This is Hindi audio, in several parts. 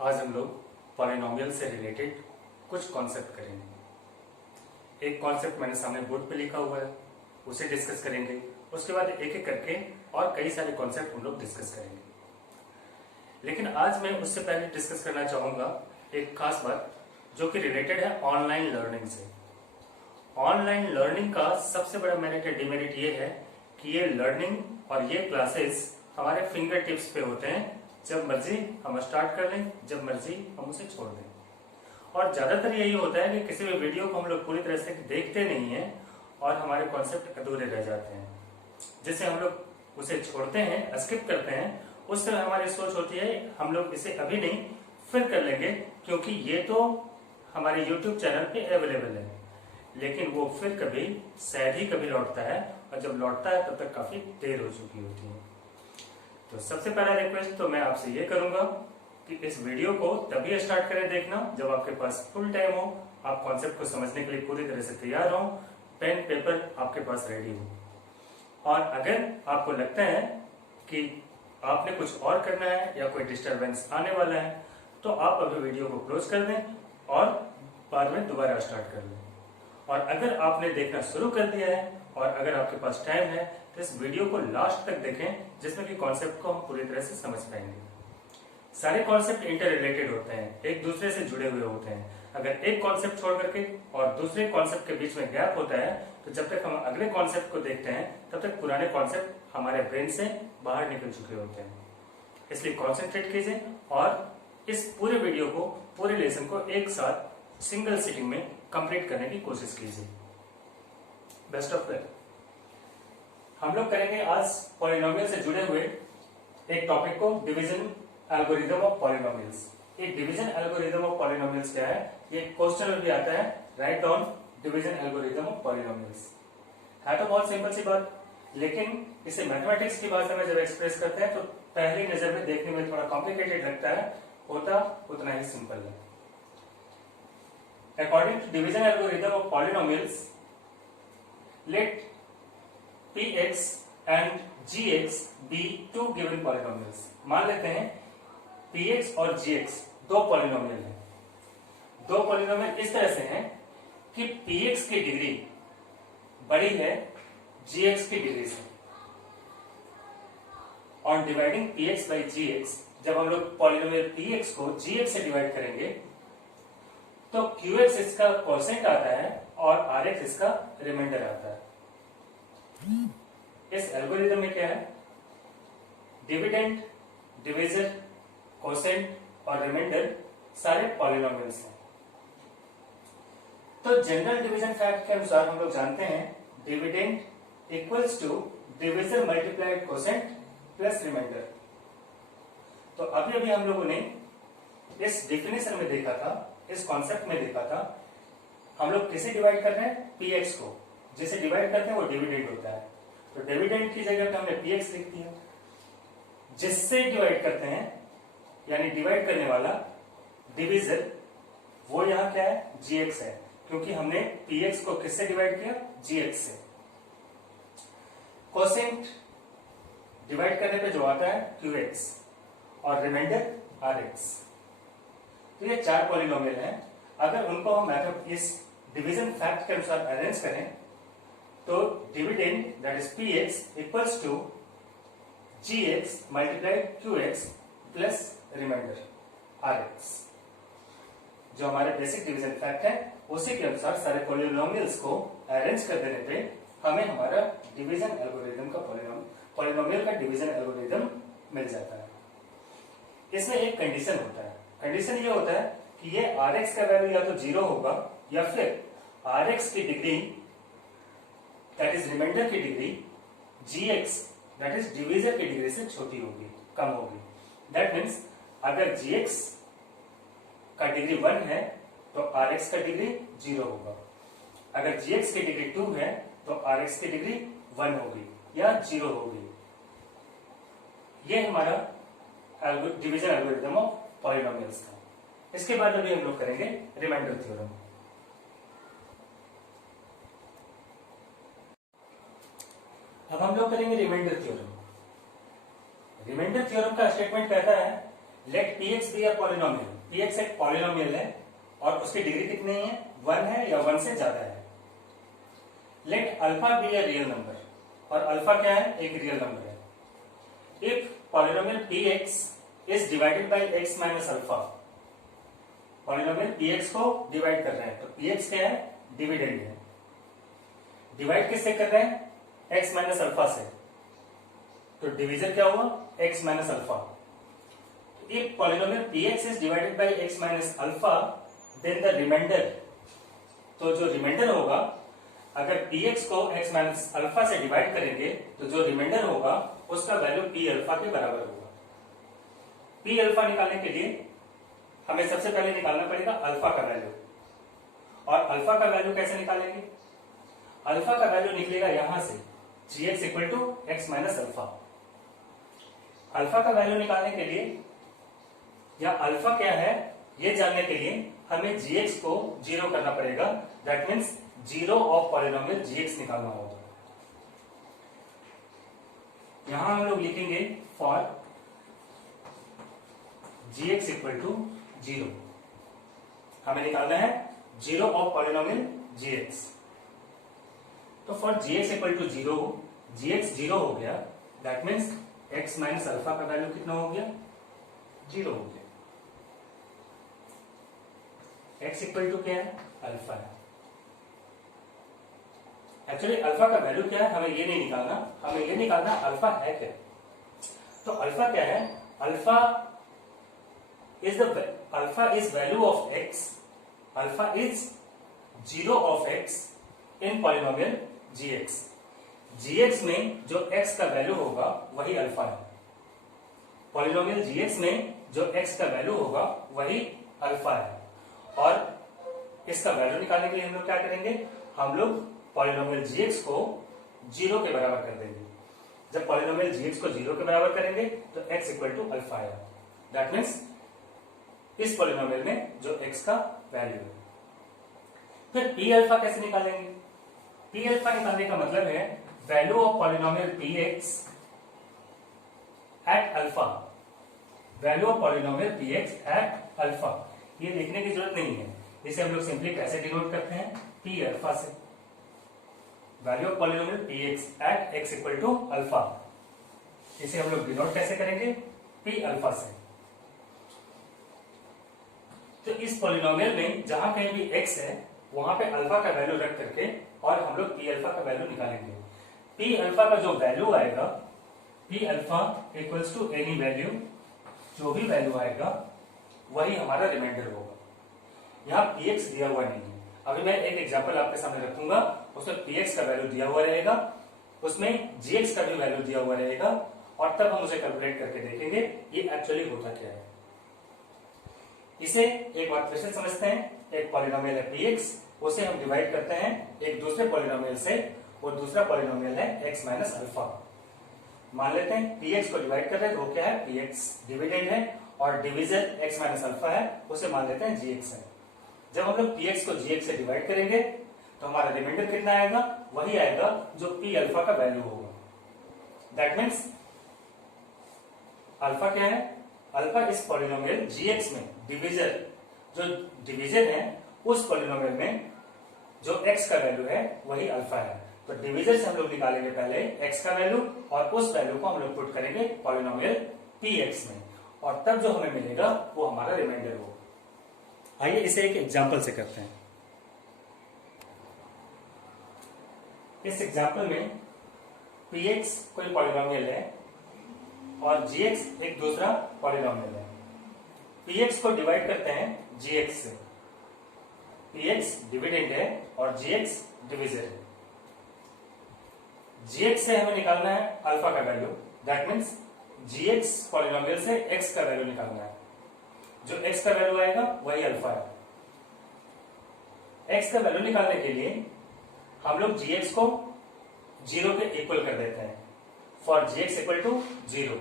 आज हम लोग पॉलिनोमियल से रिलेटेड कुछ कॉन्सेप्ट करेंगे। एक कॉन्सेप्ट मैंने सामने बोर्ड पे लिखा हुआ है, उसे डिस्कस करेंगे। उसके बाद एक एक करके और कई सारे कॉन्सेप्ट हम लोग डिस्कस करेंगे। लेकिन आज मैं उससे पहले डिस्कस करना चाहूंगा एक खास बात जो कि रिलेटेड है ऑनलाइन लर्निंग से। ऑनलाइन लर्निंग का सबसे बड़ा मेरिट या डिमेरिट ये है कि ये लर्निंग और ये क्लासेस हमारे फिंगर टिप्स पे होते हैं। जब मर्जी हम स्टार्ट कर लें, जब मर्जी हम उसे छोड़ दें। और ज्यादातर यही होता है कि किसी भी वीडियो को हम लोग पूरी तरह से देखते नहीं हैं और हमारे कॉन्सेप्ट अधूरे रह जाते हैं। जिससे हम लोग उसे छोड़ते हैं, स्किप करते हैं। उस समय हमारी सोच होती है हम लोग इसे अभी नहीं फिर कर लेंगे, क्योंकि ये तो हमारे YouTube चैनल पे अवेलेबल है। लेकिन वो फिर कभी शायद ही कभी लौटता है, और जब लौटता है तब तक काफी देर हो चुकी होती है। तो सबसे पहला रिक्वेस्ट तो मैं आपसे ये करूंगा कि इस वीडियो को तभी स्टार्ट करें देखना जब आपके पास फुल टाइम हो, आप कॉन्सेप्ट को समझने के लिए पूरी तरह से तैयार हो, पेन पेपर आपके पास रेडी हो। और अगर आपको लगता है कि आपने कुछ और करना है या कोई डिस्टरबेंस आने वाला है, तो आप अभी वीडियो को क्लोज कर दें और बाद में दोबारा स्टार्ट कर लें। और अगर आपने देखना शुरू कर दिया है और अगर आपके पास टाइम है तो इस वीडियो को लास्ट तक देखें, जिसमें कि कॉन्सेप्ट को हम पूरी तरह से समझ पाएंगे। सारे कॉन्सेप्ट इंटर रिलेटेड होते हैं, एक दूसरे से जुड़े हुए होते हैं। अगर एक कॉन्सेप्ट छोड़ करके और दूसरे कॉन्सेप्ट के बीच में गैप होता है, तो जब तक हम अगले कॉन्सेप्ट को देखते हैं तब तक पुराने कॉन्सेप्ट हमारे ब्रेन से बाहर निकल चुके होते हैं। इसलिए कॉन्सेंट्रेट कीजिए और इस पूरे वीडियो को, पूरे लेसन को एक साथ सिंगल सिटिंग में कंप्लीट करने की कोशिश कीजिए। Best of luck. हम लोग करेंगे आज पॉलिनोमियल से जुड़े हुए एक टॉपिक को, डिवीजन एल्गोरिथम ऑफ पॉलिनोमियल्स। ये डिवीजन एल्गोरिथम ऑफ पॉलिनोमियल्स क्या है, ये क्वेश्चन में भी आता है, write down division algorithm of polynomials. है तो बहुत सिंपल सी बात, लेकिन इसे मैथमेटिक्स की भाषा में जब एक्सप्रेस करते हैं तो पहली नजर में देखने में थोड़ा कॉम्प्लिकेटेड लगता है, होता उतना ही सिंपल है। According to division algorithm of polynomials, let px and gx be two given polynomials। मान लेते हैं px और gx दो पॉलिनोमियल हैं। दो पॉलिनोमियल इस तरह से हैं कि px की डिग्री बड़ी है gx की डिग्री से। On dividing px by gx, जब हम लोग पॉलिनोमियल px को gx से डिवाइड करेंगे तो qx इसका कोसेंट आता है और rx इसका रिमाइंडर आता है। इस एल्गोरिथम में क्या है, डिविडेंड, डिविजर, कोसेंट और रिमाइंडर सारे पॉलिनोमियल्स हैं। तो जनरल डिवीजन फैक्ट के अनुसार हम लोग जानते हैं dividend equals to divisor multiplied quotient plus remainder. तो अभी अभी हम लोगों ने इस डिफिनेशन में देखा था, इस कॉन्सेप्ट में देखा था, हम लोग किसे डिवाइड कर रहे हैं, px को। जिसे डिवाइड करते हैं वो डिविडेंड होता है, तो डिविडेंड की जगह पे हमने px लिख दिया। जिससे डिवाइड करते हैं यानी डिवाइड करने वाला डिविजर, वो यहां क्या है, gx है, क्योंकि हमने px को किससे डिवाइड किया, gx से। कोसेंट डिवाइड करने पे जो आता है qx और रिमाइंडर rx। तो ये चार पॉलिनोमियल हैं। अगर उनको हम इस डिवीजन फैक्ट के अनुसार अरेंज करें तो dividend that is px equals to gx multiplied qx plus remainder rx। जो हमारे बेसिक डिवीजन फैक्ट है उसी के अनुसार सारे पॉलिनोमियल्स को अरेंज कर देने पे हमें हमारा डिवीजन एल्गोरिथम का पॉलिनोमियल का डिवीजन एल्गोरिथम मिल जाता है। इसमें एक कंडीशन होता है, कंडीशन ये होता है कि ये rx का वैल्यू या तो 0 होगा या फिर rx की डिग्री दैट इज रिमाइंडर की degree gx that is divisor की डिग्री से छोटी होगी, कम होगी। दैट मीन्स अगर gx का डिग्री 1 है तो rx का डिग्री 0 होगा। अगर gx की डिग्री 2 है तो rx की डिग्री 1 होगी या 0 होगी। ये हमारा डिवीजन एल्गोरिथम ऑफ पॉलिनोमियल्स था। इसके बाद अभी हम लोग करेंगे रिमाइंडर थ्योरम। अब हम लोग करेंगे रिमाइंडर थ्योरम। रिमाइंडर थ्योरम का स्टेटमेंट कहता है let p x be a polynomial, p x एक पॉलिनोमियल है और उसकी डिग्री कितनी है, 1 है या 1 से ज्यादा है। Let alpha be a real number, और अल्फा क्या है, एक रियल नंबर है। If polynomial p x is divided by x minus alpha, polynomial p x को डिवाइड कर रहे हैं, तो पी एक्स क्या है, डिविडेंड है। डिवाइड किससे कर रहे हैं, एक्स माइनस अल्फा से, तो डिवीजन क्या हुआ, x minus alpha. If polynomial p x is divided by x minus alpha, then the remainder, तो जो रिमाइंडर होगा, अगर px को x माइनस अल्फा से डिवाइड करेंगे तो जो रिमाइंडर होगा उसका वैल्यू p अल्फा के बराबर होगा। p अल्फा निकालने के लिए हमें सबसे पहले निकालना पड़ेगा अल्फा का वैल्यू, और अल्फा का वैल्यू कैसे निकालेंगे, अल्फा का वैल्यू निकलेगा यहां से gx equal to x minus alpha. Alpha का वैल्यू निकालने के लिए या अल्फा क्या है ये जानने के लिए हमें gx को जीरो करना पड़ेगा, that means zero of polynomial gx निकालना होगा। यहां हम लोग लिखेंगे for gx equal to zero, हमें निकालना है जीरो ऑफ पॉलिनोमियल gx। तो for gx equal to zero, gx zero हो गया, that means x minus alpha का वैल्यू कितना हो गया, जीरो हो गया। x इक्वल टू क्या है, अल्फा है। एक्चुअली अल्फा का वैल्यू क्या है हमें ये नहीं निकालना, हमें ये निकालना अल्फा है क्या। तो अल्फा क्या है, alpha is value of x, alpha is zero of x in polynomial gx। gx में जो x का वैल्यू होगा वही अल्फा है, पॉलिनोमियल gx में जो x का वैल्यू होगा वही अल्फा है। और इसका वैल्यू निकालने के लिए हम लोग क्या करेंगे, हम लोग पॉलिनोमियल gx को जीरो के बराबर कर देंगे। जब पॉलिनोमियल gx को जीरो के बराबर करेंगे तो x इक्वल टू अल्फा आएगा, दैट मीन्स इस पॉलिनोमियल में जो x का वैल्यू है। फिर p अल्फा कैसे निकालेंगे, p अल्फा निकालने का मतलब है value of polynomial px at alpha, value of polynomial px at alpha. ये लिखने की जरूरत नहीं है, इसे हम लोग सिंपली कैसे डिनोट करते हैं, p अल्फा से। Value of polynomial px at x equal to alpha, इसे हम लोग डिनोट कैसे करेंगे, p अल्फा से। तो इस पॉलिनोमियल में जहां कहीं भी x है वहां पे अल्फा का वैल्यू रख करके और हम लोग p अल्फा का वैल्यू निकालेंगे। p अल्फा का जो वैल्यू आएगा, p alpha equals to any value, जो भी वैल्यू आएगा वही हमारा रिमाइंडर होगा। यहाँ px दिया हुआ नहीं है, अभी मैं एक एग्जांपल आपके सामने रखूंगा, उसमें px का वैल्यू दिया हुआ रहेगा, उसमें gx का भी वैल्यू दिया हुआ रहेगा, और तब हम उसे कैलकुलेट करके देखेंगे ये एक्चुअली होता क्या है। इसे एक बार फिर से समझते हैं, एक पॉलिनोमियल है px, उसे हम डिवाइड करते हैं एक दूसरे पॉलिनोमियल से, और दूसरा पॉलिनोमियल है x माइनस अल्फा। मान लेते हैं px को डिवाइड कर रहे हैं तो वो क्या है, px डिविडेंड है, और डिवीजन x माइनस अल्फा है, उसे मान लेते हैं gx है। जब हम लोग px को gx से डिवाइड करेंगे तो हमारा रिमाइंडर कितना आएगा, वही आएगा जो p अल्फा का वैल्यू होगा। दैट मीन्स अल्फा क्या है, अल्फा इस पॉलिनोमियल gx में डिवीजन, जो डिवीजन है उस पॉलिनोमियल में जो x का वैल्यू है वही अल्फा है। तो डिवीजन से हम लोग निकालेंगे पहले x का वैल्यू, और उस वैल्यू को हम लोग पुट करेंगे पॉलिनोमियल px में, और तब जो हमें मिलेगा वो हमारा रिमाइंडर होगा। आइए इसे एक एग्जांपल से करते हैं। इस एग्जांपल में px कोई पॉलिनोमियल है और gx एक दूसरा पॉलिनोमियल है। px को डिवाइड करते हैं gx से, px डिविडेंड है और gx डिविजर है। gx से हमें निकालना है अल्फा का value, that means gx polynomial से x का वैल्यू निकालना है, जो x का वैल्यू आएगा वही अल्फा है। x का वैल्यू निकालने के लिए हम लोग gx को जीरो के इक्वल कर देते हैं, for gx equal to zero.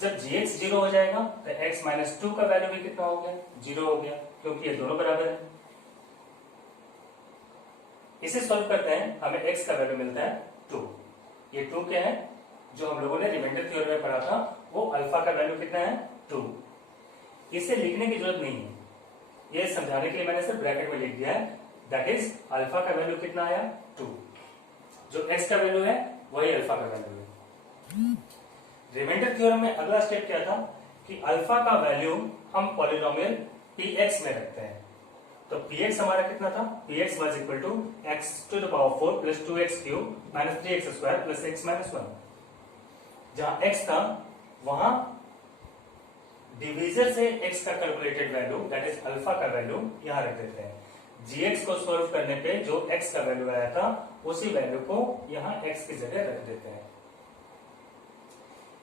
जब gx जीरो हो जाएगा तो x माइनस टू का वैल्यू भी कितना हो गया, जीरो हो गया, क्योंकि ये दोनों बराबर है। इसे सॉल्व करते हैं, हमें x का वैल्यू मिलता है 2। ये 2 क्या है, जो हम लोगों ने रिमाइंडर थ्योरम में पढ़ा था, वो अल्फा का वैल्यू कितना है, 2। इसे लिखने की जरूरत नहीं है, ये समझाने के लिए मैंने सिर्फ ब्रैकेट में लिख दिया है। दैट इज अल्फा का वैल्यू कितना आया 2, जो एक्स का वैल्यू है वही अल्फा का वैल्यू है। रिमाइंडर थ्योरम में अगला स्टेप क्या था कि अल्फा का वैल्यू हम पॉलिनोमियल px में रखते हैं। तो px हमारा कितना था, px was equal to x to the power 4 plus 2x cube minus 3x square plus x minus 1। जहां x था वहां डिवीजर से x का calculated value that is alpha का वैल्यू यहां रख देते हैं। gx को सॉल्व करने पे जो x का वैल्यू आया था उसी वैल्यू को यहां x की जगह रख देते हैं।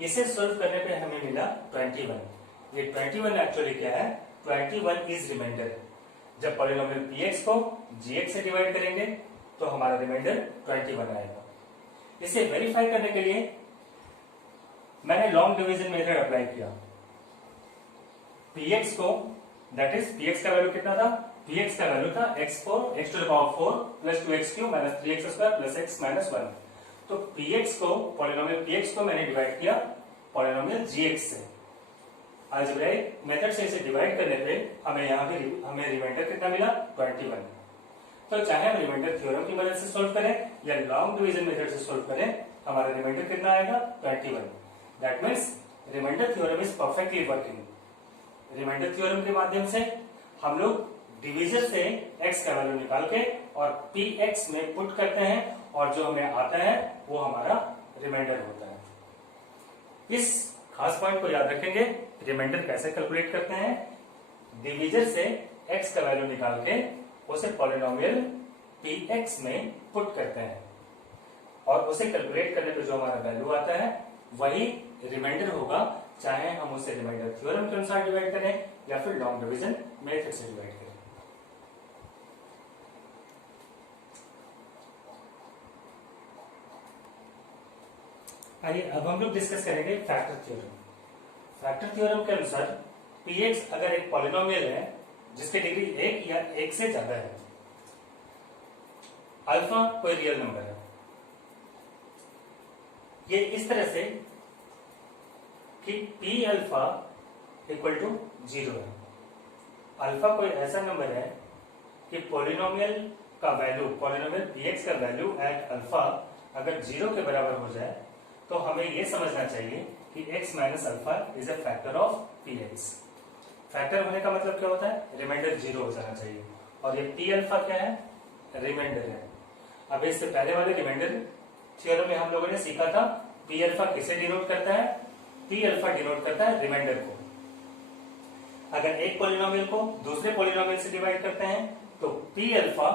इसे सॉल्व करने पे हमें मिला 21। ये 21 एक्चुअली क्या है, 21 इज रिमाइंडर। जब पॉलिनोमियल px को gx से डिवाइड करेंगे तो हमारा रिमाइंडर 21 आएगा। इसे वेरीफाई करने के लिए मैंने लॉन्ग डिवीजन मेथड अप्लाई किया। px को दैट इज px का वैल्यू कितना था, px का वैल्यू था x to the power 4 plus 2x cube minus 3x square plus x minus 1। तो px को पॉलिनोमियल px को मैंने डिवाइड किया पॉलिनोमियल gx से। अलजेब्राइक मेथड से इसे डिवाइड करने पे हमें यहाँ भी हमें रिमाइंडर कितना मिला 21। तो चाहे हम रिमाइंडर थ्योरम की मदद से सोल्व करें या लॉन्ग डिवीजन मेथड से सोल्व करें, हमारा रिमाइंडर कितना आएगा 21। That means remainder theorem is perfectly working. Remainder theorem के माध्यम से हम लोग डिवीजर से x का वैल्यू निकाल के और px में पुट करते हैं और जो हमें आता है वो हमारा रिमाइंडर होता है। इस खास पॉइंट को याद रखेंगे, रिमाइंडर कैसे कैलकुलेट करते हैं, डिवीजर से x का वैल्यू निकाल के उसे पॉलिनोमियल px में पुट करते हैं और उसे कैलकुलेट करने पे जो हमारा वैल्यू आता है वही रिमाइंडर होगा, चाहे हम उसे रिमाइंडर थ्योरम के अनुसार डिवाइड करें या फिर लॉन्ग डिवीजन मेथड से डिवाइड करें। आइए अब हम लोग डिस्कस करेंगे फैक्टर थ्योरम। फैक्टर थ्योरम के अनुसार px अगर एक पॉलिनोमियल है जिसकी डिग्री 1 या 1 से ज्यादा है, अल्फा कोई रियल नंबर है, ये इस तरह से कि p अल्फा इक्वल टू 0 है। अल्फा कोई ऐसा नंबर है कि पॉलिनोमियल का वैल्यू, पॉलिनोमियल px का वैल्यू एट अल्फा अगर 0 के बराबर हो जाए तो हमें यह समझना चाहिए कि x minus alpha is a factor of px। Factor होने का मतलब क्या होता है, रिमाइंडर 0 हो जाना चाहिए। और ये p अल्फा क्या है, रिमाइंडर है। अब इससे पहले वाले रिमाइंडर थ्योरम में हम लोगों ने सीखा था p अल्फा किसे डिनोट करता है, p अल्फा डिनोट करता है रिमाइंडर को। अगर एक पॉलिनोमियल को दूसरे पॉलिनोमियल से डिवाइड करते हैं तो p अल्फा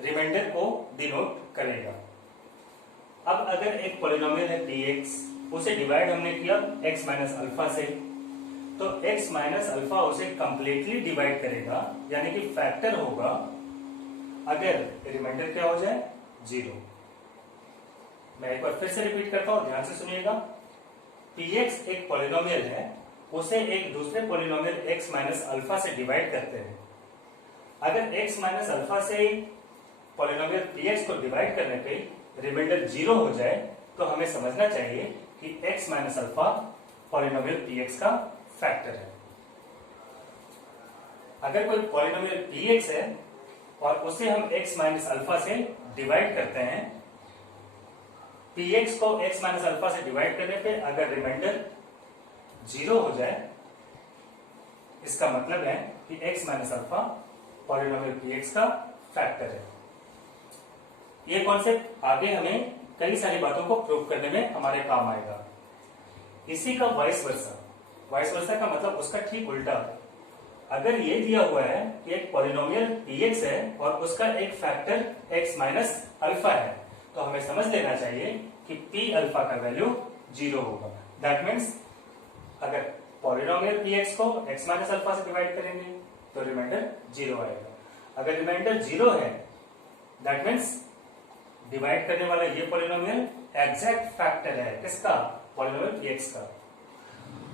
रिमाइंडर को डिनोट करेगा। अब अगर एक पॉलिनोमियल है px, उसे डिवाइड हमने किया x माइनस अल्फा से, तो x माइनस अल्फा उसे कंप्लीटली डिवाइड करेगा, यानी कि फैक्टर होगा अगर रिमाइंडर क्या हो जाए 0। मैं एक बार फिर से रिपीट करता हूं, ध्यान से सुनिएगा। px एक पॉलिनोमियल है, उसे एक दूसरे पॉलिनोमियल x माइनस अल्फा से डिवाइड करते हैं। अगर x माइनस अल्फा से पॉलिनोमियल px को डिवाइड करने पे रिमाइंडर 0 हो जाए तो हमें समझना चाहिए कि x minus alpha polynomial px का फैक्टर है। अगर कोई पॉलिनोमियल px है और उसे हम x माइनस अल्फा से डिवाइड करते हैं, px को x माइनस अल्फा से डिवाइड करने पे अगर रिमाइंडर 0 हो जाए, इसका मतलब है कि x minus alpha polynomial px का फैक्टर है। ये कॉन्सेप्ट आगे हमें कई सारी बातों को प्रूव करने में हमारे काम आएगा। इसी का वाइस वर्सा, वाइस वर्सा का मतलब उसका ठीक उल्टा। अगर ये दिया हुआ है कि एक पॉलिनोमियल px है और उसका एक फैक्टर x माइनस अल्फा है, तो हमें समझ लेना चाहिए कि p अल्फा का वैल्यू 0 होगा। दैट मीन्स अगर पॉलिनोमियल px को x माइनस अल्फा से डिवाइड करेंगे तो रिमाइंडर 0 आएगा। अगर रिमाइंडर 0 है, दैट मीन्स डिवाइड करने वाला ये पॉलिनोमियल एग्जैक्ट फैक्टर है किसका, पॉलिनोमियल px का।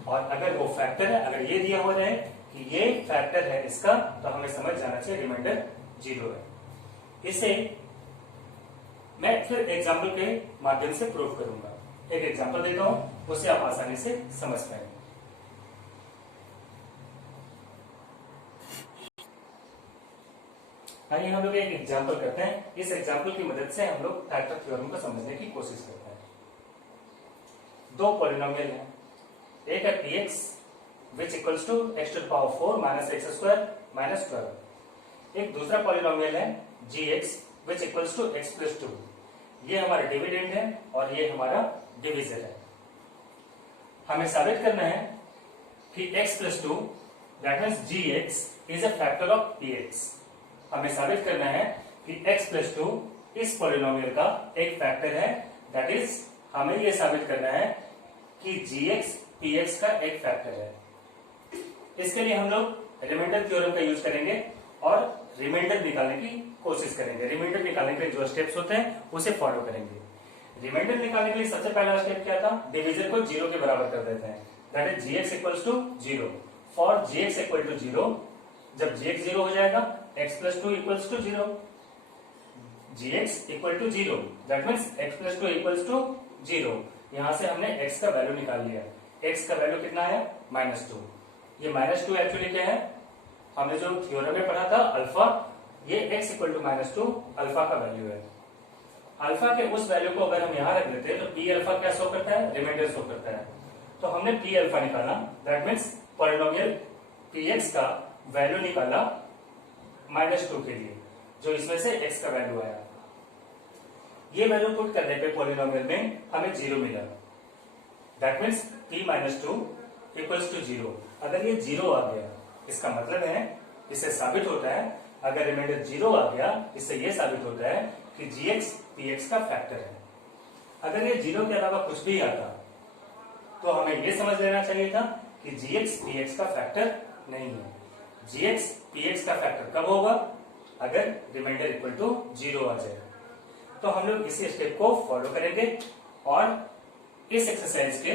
और अगर वो फैक्टर है, अगर ये दिया हुआ है कि ये फैक्टर है इसका, तो हमें समझ जाना चाहिए रिमाइंडर 0 है। इसे मैं फिर एग्जाम्पल के माध्यम से प्रूव करूंगा। एक एग्जाम्पल देता हूं, उससे आप आसानी से समझ पाएंगे। आइए हम लोग एक एग्जाम्पल करते हैं। इस एग्जाम्पल की मदद से हम लोग फैक्टर थ्योरम को समझने की कोशिश करते हैं। दो पॉलिनोमियल हैं, एक है px which equals to x to the power 4 minus x square minus 12। एक दूसरा पॉलिनोमियल है gx which equals to x plus 2। ये हमारा डिविडेंड है और ये हमारा डिविजर है। हमें साबित करना है कि x plus 2 that means gx is a factor of px। हमें साबित करना है कि x plus 2 इस पॉलिनोमियल का एक फैक्टर है, दैट इज हमें यह साबित करना है कि gx px का एक फैक्टर है। इसके लिए हम लोग रिमाइंडर थ्योरम का यूज करेंगे और रिमाइंडर निकालने की कोशिश करेंगे। रिमाइंडर निकालने के लिए जो स्टेप्स होते हैं उसे फॉलो करेंगे। रिमाइंडर निकालने के लिए सबसे पहला स्टेप क्या था, डिवीजर को 0 के बराबर कर देते हैं, that is gx equals to 0। For gx equal to 0, जब gx 0 हो जाएगा x plus 2 equals to 0। gx equal to 0 that means x plus 2 equals to 0। यहां से हमने x का वैल्यू निकाल लिया। x का वैल्यू कितना है, -2। ये -2 एक्चुअली क्या है, हमने जो थ्योरम में पढ़ा था अल्फा, ये x इक्वल टू -2 अल्फा का वैल्यू है। अल्फा के उस वैल्यू को अगर हम यहां रख लेते हैं तो p अल्फा क्या शो करता है, रिमाइंडर शो करता है। तो हमने p अल्फा निकाला, दैट मीन्स पॉलिनोमियल px का वैल्यू निकाला -2 के लिए, जो इसमें से x का वैल्यू आया। ये वैल्यू पुट करने पे पॉलिनोमियल में हमें 0 मिला, that means p -2 equals to 0। अगर ये 0 आ गया, इसका मतलब है, इससे साबित होता है, अगर रिमाइंडर 0 आ गया, इससे यह साबित होता है कि gx px का फैक्टर है। अगर ये 0 के अलावा कुछ भी आता तो हमें यह समझ लेना चाहिए था कि gx px का फैक्टर नहीं है। gx px का फैक्टर कब होगा, अगर रिमाइंडर इक्वल टू 0 आ जाए। तो हम लोग इसी स्टेप को फॉलो करेंगे और इस एक्सरसाइज के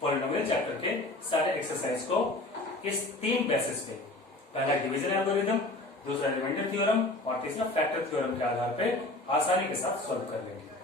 पॉलिनोमियल चैप्टर के सारे एक्सरसाइज को इस 3 बेसिस पे, पहला डिवीजन एल्गोरिथम, दूसरा रिमाइंडर थ्योरम और तीसरा फैक्टर थ्योरम के आधार पे आसानी के साथ सॉल्व कर लेंगे।